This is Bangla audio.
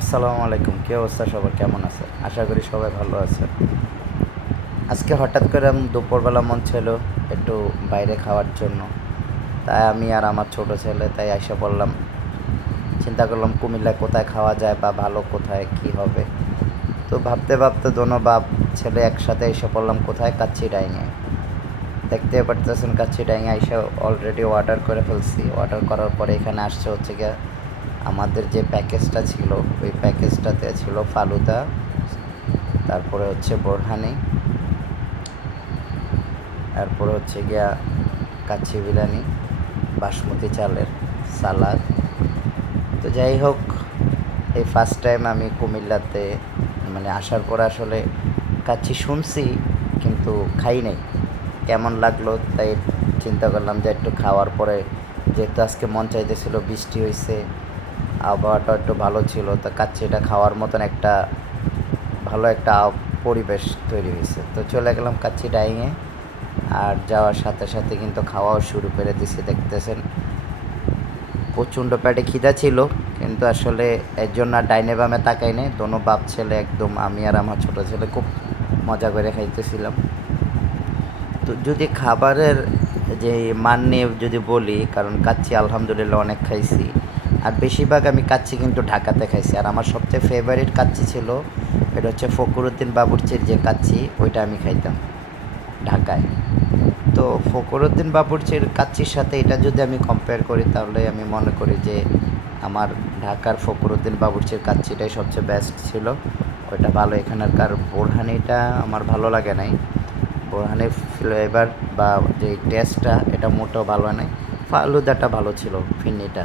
আসসালামু আলাইকুম, কী অবস্থা? সবার কেমন আছে? আশা করি সবাই ভালো আছে। আজকে হঠাৎ করে দুপুরবেলা মন ছিল একটু বাইরে খাওয়ার জন্য। তাই আমি আর আমার ছোট ছেলে আইসা পড়লাম। চিন্তা করলাম কুমিল্লায় কোথায় খাওয়া যায় বা ভালো কোথায় কি হবে। তো ভাবতে ভাবতে দোনো বাপ ছেলে একসাথে এসে পড়লাম কোথায়, কাচ্চি ডাইংয়ে। দেখতে পারতেছেন কাচ্চি ডাইংয়ে আইসা অলরেডি অর্ডার করে ফেলছি। অর্ডার করার পরে এখানে আসছে হচ্ছে গিয়ে আমাদের যে প্যাকেজটা ছিল, ওই প্যাকেজটাতে ছিল ফালুদা, তারপরে হচ্ছে বোরহানি, তারপরে হচ্ছে গিয়া কাচ্চি বিরিয়ানি, বাসমতি চালের সালাদ। তো যাই হোক, এই ফার্স্ট টাইম আমি কুমিল্লাতে আসার পর আসলে কাচ্চি শুনছি কিন্তু খাই নাই। কেমন লাগলো তাই চিন্তা করলাম যে একটু খাওয়ার পরে, যেহেতু আজকে মন চাইতেছিল, বৃষ্টি হয়েছে, আবহাওয়াটা একটু ভালো ছিল, তো কাচ্চিটা খাওয়ার মতন একটা ভালো একটা পরিবেশ তৈরি হয়েছে। তো চলে গেলাম কাচ্চি ডাইংয়ে। আর যাওয়ার সাথে সাথে কিন্তু খাওয়াও শুরু করে দিছি। দেখতেছেন প্রচণ্ড পেটে খিদা ছিল, কিন্তু আসলে এর জন্য আর ডাইনে বামে তাকাই নেই। দোনো বাপ ছেলে একদম, আমি আর আমার ছোটো ছেলে খুব মজা করে খাইতেছিলাম। তো যদি খাবারের যে মান নিয়ে যদি বলি, কারণ কাচ্চি আলহামদুলিল্লাহ অনেক খাইছি, আর বেশিরভাগ আমি কাচ্চি কিন্তু ঢাকাতে খাইছি। আর আমার সবচেয়ে ফেভারিট কাচ্চি ছিল, এটা হচ্ছে ফখরুদ্দিন বাবুর্চির যে কাচ্চি, ওইটা আমি খাইতাম ঢাকায়। তো ফখরুদ্দিন বাবুর্চির কাচ্চির সাথে এটা যদি আমি কম্পেয়ার করি, তাহলে আমি মনে করি যে আমার ঢাকার ফখরুদ্দিন বাবুর্চির কাচ্চিটাই সবচেয়ে বেস্ট ছিল। ওইটা ভালো। এখানকার বোরহানিটা আমার ভালো লাগে নাই। বোরহানির ফ্লেভার বা যে টেস্টটা, এটা মোটেও ভালো নাই। ফালুদাটা ভালো ছিল, ফিরনিটা।